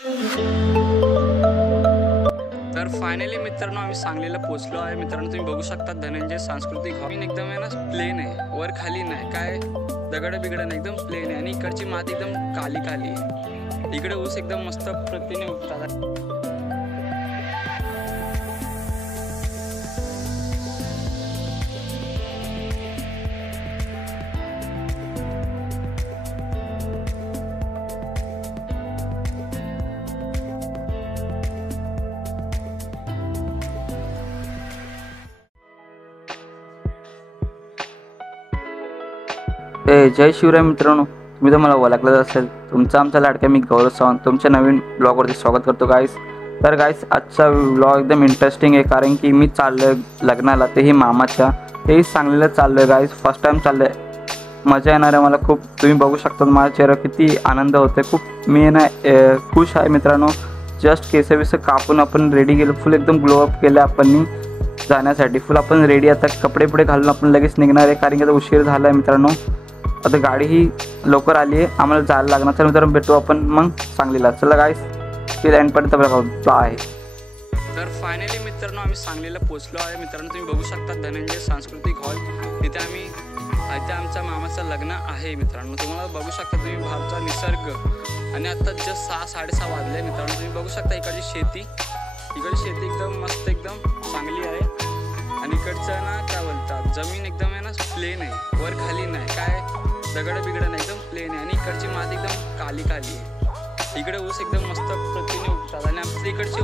तर फायनली मित्रांनो आम्ही सांगलीला पोहोचलो आहे। मित्रांनो तुम्ही बघू शकता धनंजय सांस्कृतिक हॉल एकदम आहे ना प्लेन आहे, वर खाली नाही, काय दगड बिगड नाही, एकदम प्लेन आहे आणि इकडची माती एकदम काली काली आहे। इकडे ऊस एकदम मस्त प्रतीने उगतात। जय शिवराय मित्रांनो, तुम्ही तर मला ओळखलंच असेल। तुमचा आमचा लाडका मी गौरव सावंत तुमच्या नवीन ब्लॉगवरती स्वागत करतो गाईस। तर गाईस आजचा ब्लॉग एकदम इंटरेस्टिंग आहे, कारण की मी चाललोय लग्नाला, तेही मामाच्या, तेही सांगलीला चाललोय गाईस। फर्स्ट टाइम चाललोय, मजा येणार आहे मला खूप। तुम्ही बघू शकता माझ्या चेहऱ्यावर किती आनंद होते, खूप मी ना खुश आहे मित्रांनो। जस्ट केस बिस कापून आपण रेडी केलं, फुल एकदम ग्लो अप केलं आपण जाण्यासाठी, फुल आपण रेडी। आता कपडे पुढे घालून आपण लगेच निघणार आहे, कारण की आता उशीर झाला आहे मित्रांनो। आता गाडी ही लवकर आली आहे, आम्हाला जायला लागणार। तर मित्रांनो भेटू आपण मग सांगलीला। चला गाईस, ते एंडपर्यंत बघा आहे। तर फायनली मित्रांनो आम्ही सांगलीला पोहोचलो आहे। मित्रांनो तुम्ही बघू शकता धनंजय सांस्कृतिक हॉल, तिथे आमच्या मामाचं लग्न आहे मित्रांनो। तुम्हाला बघू शकता तुम्ही बाहेरचा निसर्ग, आणि आता जस्ट 6-6:30 वाजले मित्रांनो। तुम्ही बघू शकता इकडची शेती एकदम मस्त, एकदम चांगली आहे। आणि इकडचं ना काय बोलतात, जमीन एकदम आहे ना प्लेन आहे, वर खाली नाही, काय दगड बिगड नाही, एकदम प्लेन आहे। आणि इकडची माती एकदम काली काली आहे। इकडे ऊस एकदम मस्त प्रतीने उगतात, आणि आमच्या इकडचे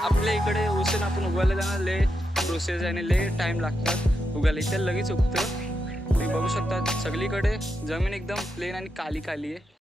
आपल्या इकडे ऊस आपण उगवायला जाणार लय प्रोसेस आहे आणि लय टाईम लागतात उगायला, इथे लगेच उगतं। तुम्ही बघू शकता सगळीकडे जमीन एकदम प्लेन आणि काली काली आहे।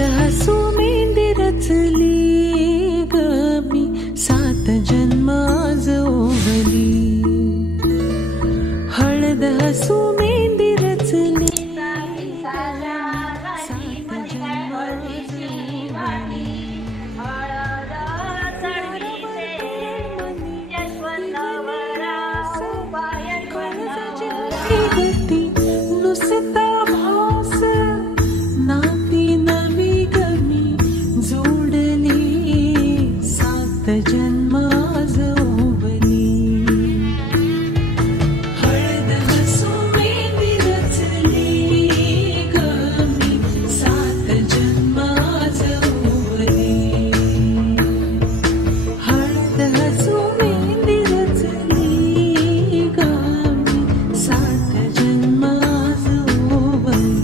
हसू मेंदी रचली ग मी 7 जन्म आज ओवली, हळद हसू मेंदी रचली नुसता भास नाती नवी गमी जोडली 7 जन्म आज ओवली, हळद हसू मेंदी रचली गमी 7 जन्म आज ओवली, हळद हसू मेंदी रचली गमी 7 जन्म आज ओवली।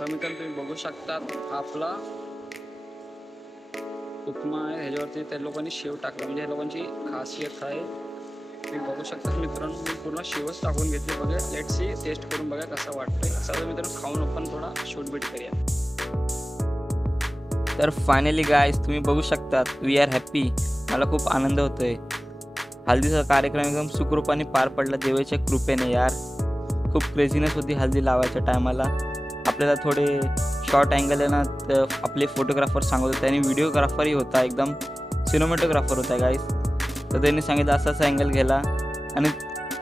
तर मित्रांनो तुम्ही बघू शकतात हा आपला उपमा आहे, ह्याच्यावरती त्या लोकांनी शेव टाकला, म्हणजे ह्या लोकांची खासियत आहे. तुम्ही बघू शकता मित्रांनो, मी पूर्ण शेवच टाकून घेतली. बघा लेट्स सी, टेस्ट करून बघा कसा वाटतोय. चला मित्रांनो खाऊन आपण थोडा शूट बीट करूया. तर फायनली गाईज तुम्ही बघू शकतात, वी आर हॅप्पी. मला खूप आनंद होतोय. हल्दीचा कार्यक्रम एकदम सुखरूपाने पार पडला देवाच्या कृपेने यार. खूप क्रेझीनेस होती हल्दी लावायच्या टायमाला. आपल्याला थोडे शॉर्ट अँगल आहे ना, तर आपले फोटोग्राफर सांगत होते आणि व्हिडिओग्राफरही होता, एकदम सिनेमॅटोग्राफर होता गाईज. तर त्यांनी सांगितलं असा अँगल घ्यायला. आणि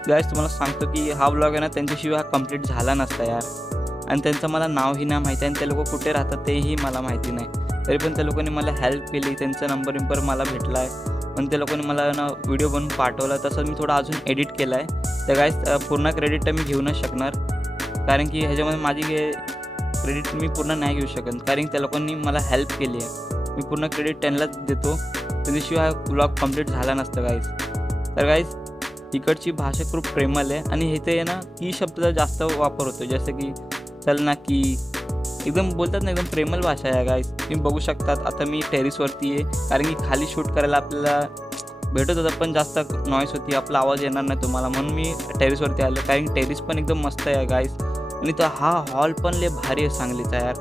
गाईज तुम्हाला सांगतो की हा ब्लॉग आहे ना त्यांच्याशिवाय हा कंप्लीट झाला नसता यार. आणि त्यांचं मला नावही नाही माहिती आणि ते लोक कुठे राहतात तेही मला माहिती नाही. तरी पण त्या लोकांनी मला हेल्प केली, त्यांचा नंबर मला भेटला आहे. पण त्या लोकांनी मला ना व्हिडिओ बनवून पाठवला. तसं मी थोडं अजून एडिट केलं आहे. तर गाईज पूर्ण क्रेडिट तर मी घेऊ नाही शकणार, कारण की ह्याच्यामध्ये माझी क्रेडिट मी पूर्ण नाही घेऊ शकत, कारण त्या लोकांनी मला हेल्प केली आहे. मी पूर्ण क्रेडिट त्यांनाच देतो, त्यांच्याशिवाय हा ब्लॉग कंप्लीट झाला नसता गाईज. तर गाईज इकडची भाषा खूप प्रेमळ आहे आणि इथे आहे ना की शब्दाचा जास्त वापर होतो, जसं की चल ना की, एकदम बोलतात ना, एकदम प्रेमळ भाषा आहे गाईज. तुम्ही बघू शकतात आता मी टेरिसवरती आहे, कारण की खाली शूट करायला आपल्याला भेटत होतं पण जास्त नॉईस होती, आपला आवाज येणार नाही तुम्हाला, म्हणून मी टेरिसवरती आलो. कारण टेरिस पण एकदम मस्त आहे गाईज. आणि तर हा हॉल पण लय भारी आहे सांगलीचा यार.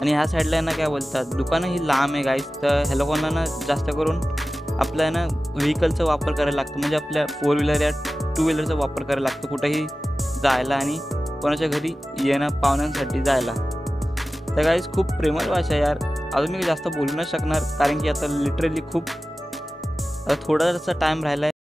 आणि ह्या साईडला आहे ना काय बोलतात, दुकानं ही लांब आहे गाईज. तर ह्या लोकांना ना जास्त करून आपल्या आहे ना व्हेकलचा वापर करायला लागतो, म्हणजे आपल्या 4 व्हीलर या 2 व्हीलरचा वापर करायला लागतो कुठेही जायला आणि कोणाच्या घरी येणं पाहुण्यांसाठी जायला. तर गाईज खूप प्रेमळ भाषा यार. अजून मी जास्त बोलू नाही शकणार, कारण की आता लिटरली खूप थोडासा टाईम राहिला आहे.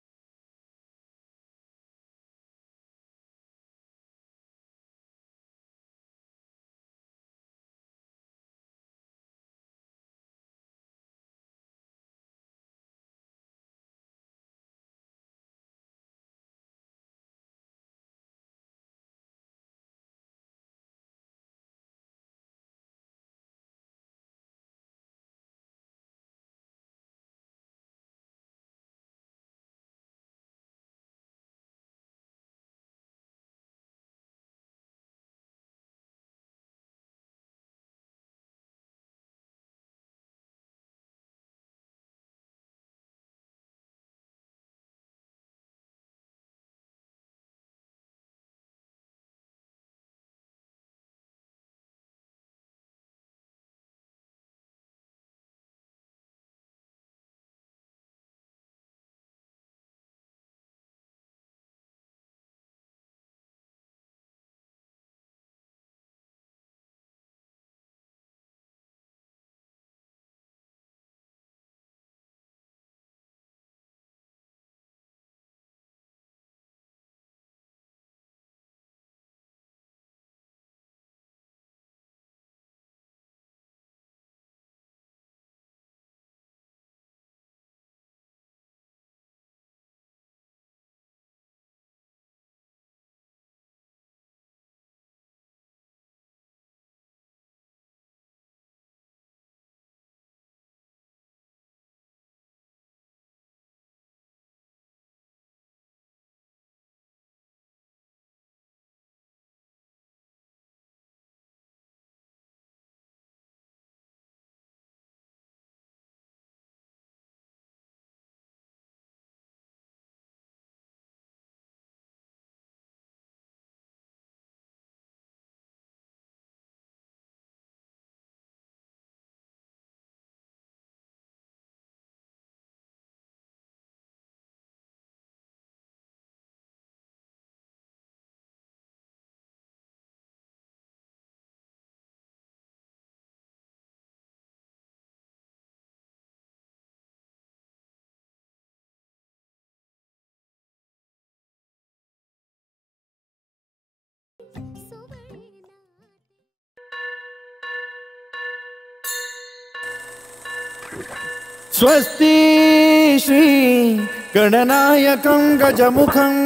स्वस्ति श्री गणनायकं गजमुखं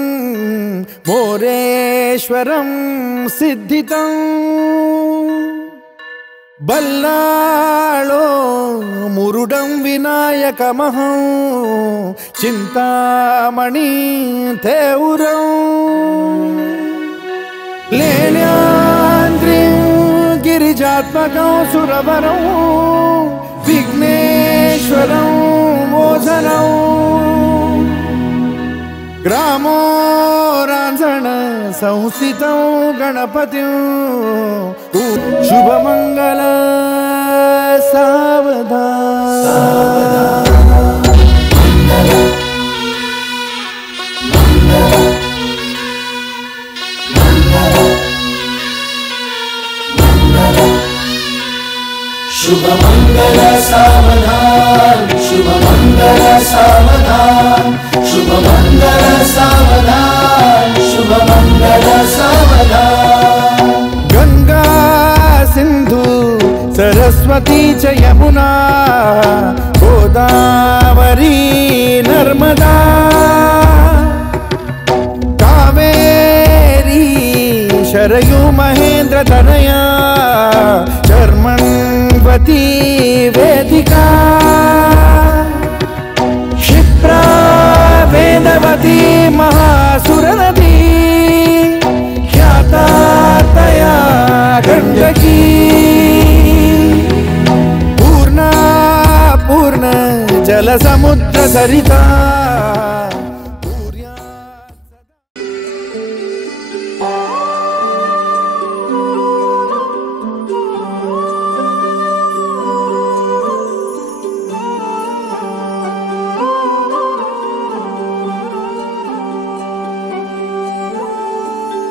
मोरेश्वरं सिद्धितं बल्लाळो मुरुडं विनायकमहं चिंतामणि थेउरं लेण्याद्रिं गिरि त्रिगुणात्मकं सुरवरं विघ्नेश्वरं मोचनं ग्रामो रांझण संस्थितं गणपतिं शुभमंगल सावधान शुभमंगल सावधान शुभमंगल सावधान शुभमंगल सावधान शुभमंगल सावधान गंगा सिंधु सरस्वती च यमुना गोदावरी नर्मदा कावेरी शरयू महेंद्र तनया चर्मण्वती वेदिका क्षिप्रा वेदवती महासुरनदी ख्याता तया गण्डकी पूर्णा पूर्ण जलसमुद्र सरिता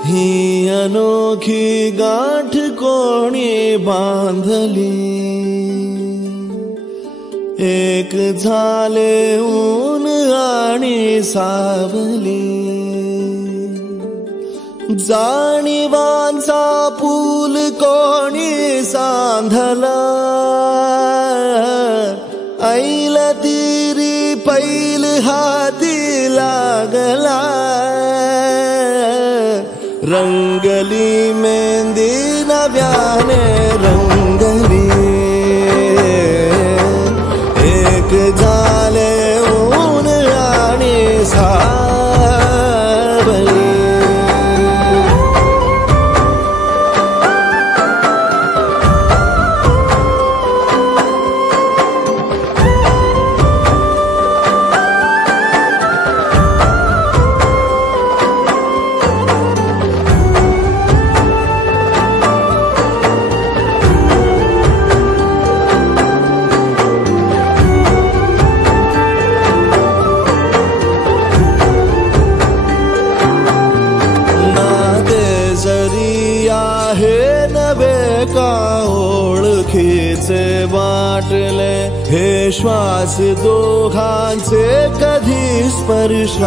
ही अनोखी गाठ कोणी बांधली एक झाले ऊन आणि सावली जाणीवांचा पूल कोणी सांधला ऐल तिरी पैल हाती लागला रंगली मेहंदी नव्याने रंगली एक झाले ऊन आणि सावली वाटले हे श्वास दोघांचे कधी स्पर्शाविनाही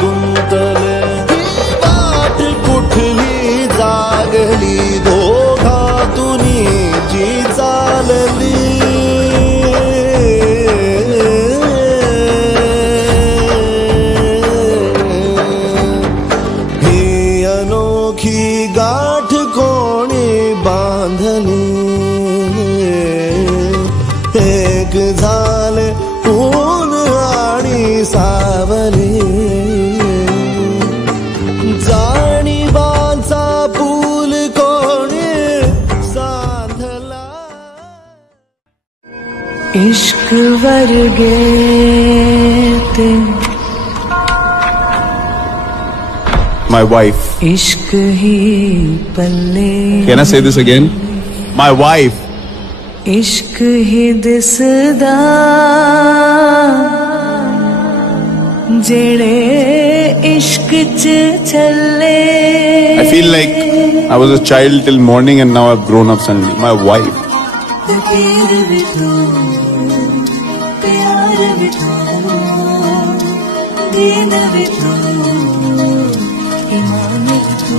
गुंतले ही वाट कुठली जागली दोघातुनी जी चालली ही अनोखी गाठ कोणी बांधली एक झाले ऊन आणि सावली जाणीवांचा पूल कोणी सांधला इश्क वर्गे ते My wife. Ishq he Palle Can I say this again? My wife. इश्क ही दिसदा जेड़े इश्क च चले I feel like I was a child till morning and now I've grown up suddenly. My wife. पीर भी तू प्यार भी तू दीन भी तू ईमान भी तू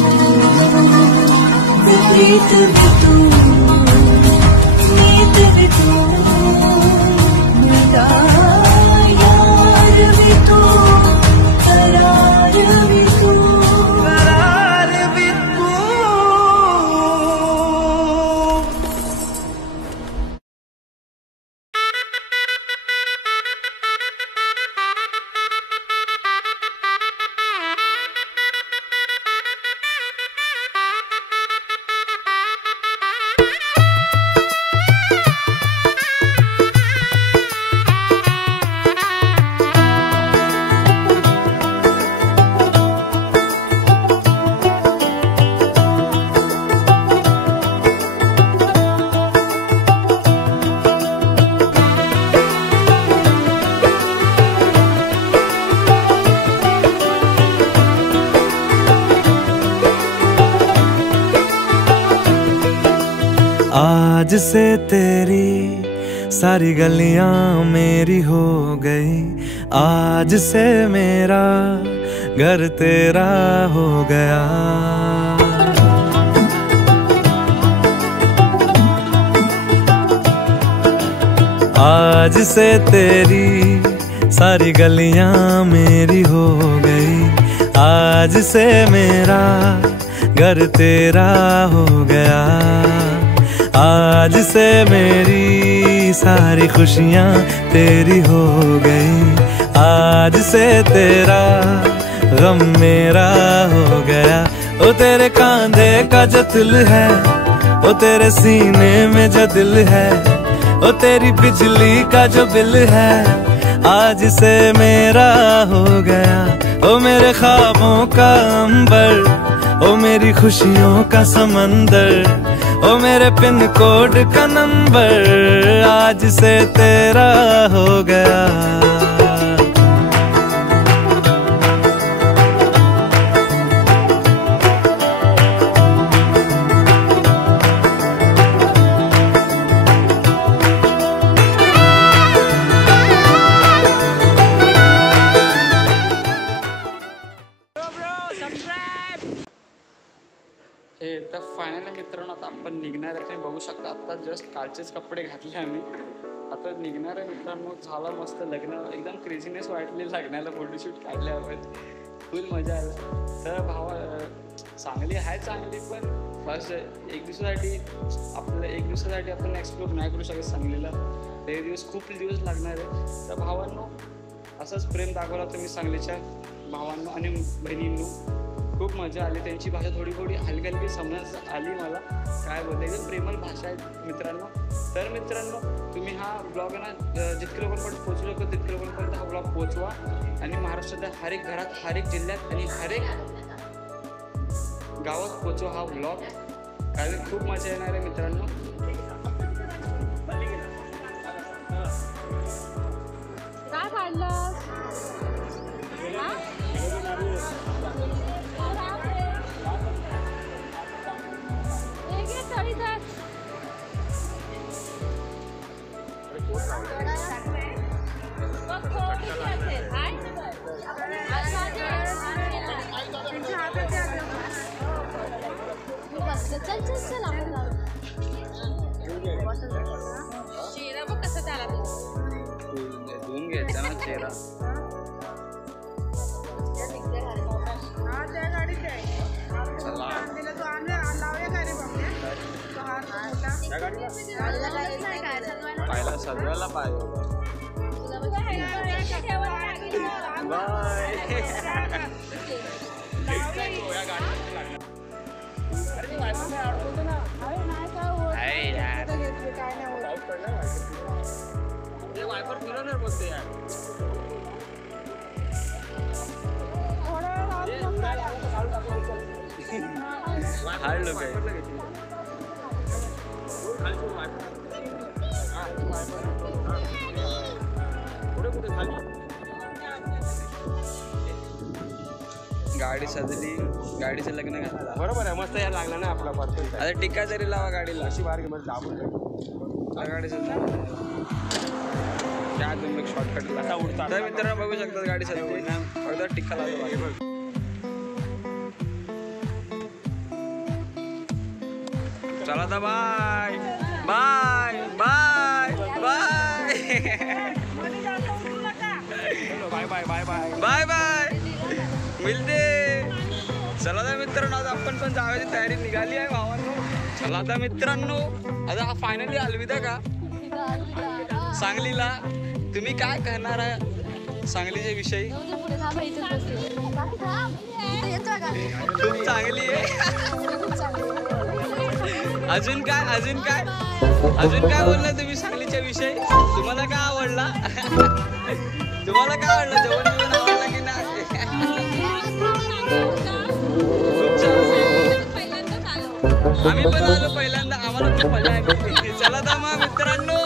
प्रीत भी तू नीत भी तू मेरा यार भी तू करार भी तू करार भी तू आज से तेरी सारी गलियां मेरी हो गई, आज से मेरा घर तेरा हो गया। आज से तेरी सारी गलियां मेरी हो गई, आज से मेरा घर तेरा हो गया। आज से मेरी सारी खुशियां तेरी हो गई, आज से तेरा गम मेरा हो गया। ओ तेरे कांधे का जो दिल है, ओ तेरे सीने में जो दिल है, ओ तेरी बिजली का जो बिल है, आज से मेरा हो गया। ओ मेरे ख्वाबों का अंबर, ओ मेरी खुशियों का समंदर, ओ मेरे पिन कोड का नंबर, आज से तेरा हो गया। हे तर फायनली मित्रांनो आता आपण निघणार आहे. तुम्ही बघू शकता आता जस्ट कालचेच कपडे घातले आम्ही, आता निघणार आहे मित्रांनो. झालं मस्त लग्न, एकदम क्रेझीनेस वाटली लग्नाला, फोटोशूट काढले आपण, फुल मजा आली. तर भावा चांगली आहे, चांगली पण फर्स्ट एक दिवसासाठी आपण एक्सप्लोर नाही करू शकत सांगलीला. ते दिवस खूप दिवस लागणार आहे. तर भावांनो असंच प्रेम दाखवला तुम्ही सांगलीच्या भावांनो आणि बहिणींनो. खूप मजा आली. त्यांची भाषा थोडी हलकी हलकी समज आली मला, काय बोलते, एकदम प्रेमळ भाषा आहे मित्रांनो. तर मित्रांनो तुम्ही हा ब्लॉग ना जितके लोकांपर्यंत पोहोचू शकतो तितके लोकांपर्यंत हा ब्लॉग पोहोचवा. आणि महाराष्ट्राच्या हर एक घरात, हर एक जिल्ह्यात आणि हर एक गावात पोहोचवा हा ब्लॉग. कारण खूप मजा येणार आहे मित्रांनो. काय काढलं? चल चल चल आपण जाऊ. चेहरा बघ कसा झाला तो. धुवून घ्यायचा ना चेहरा. पाहिला सजवायला पाहिजे. वायपर फिरवणार बोलते यार. हाय लोक गाडी सजली, गाडीचं लग्न घातलं. बरोबर आहे, मस्त यायला लागला ना आपला परफेक्ट. आता टिक्का जरी लावा गाडीला, अशी बाहेर गेली दाबून गाडी सजली. त्या तुम्ही शॉर्टकट असा उडता. तर मित्रांनो बघू शकतात गाडी सजली, फक्त टिक्का लावतो. चला आता bye bye bye bye bye bye bye bye bye मिळते. चला आता मित्रांनो आता आपण पण जाण्याची तयारी निघाली आहे भावांनो. चला आता मित्रांनो आता हा फायनली अलविदा का सांगलीला. तुम्ही काय कहणार आहे सांगलीच्या विषयी? खूप चांगली आहे. अजून काय बोलला तुम्ही सांगलीच्या विषयी? तुम्हाला काय आवडला? तुम्हाला काय आवडलं? जेवण आवडलं की नाही? खूप छान. आम्ही पण आलो पहिल्यांदा, आम्हाला खूप मजा आली. चला तर मग मित्रांनो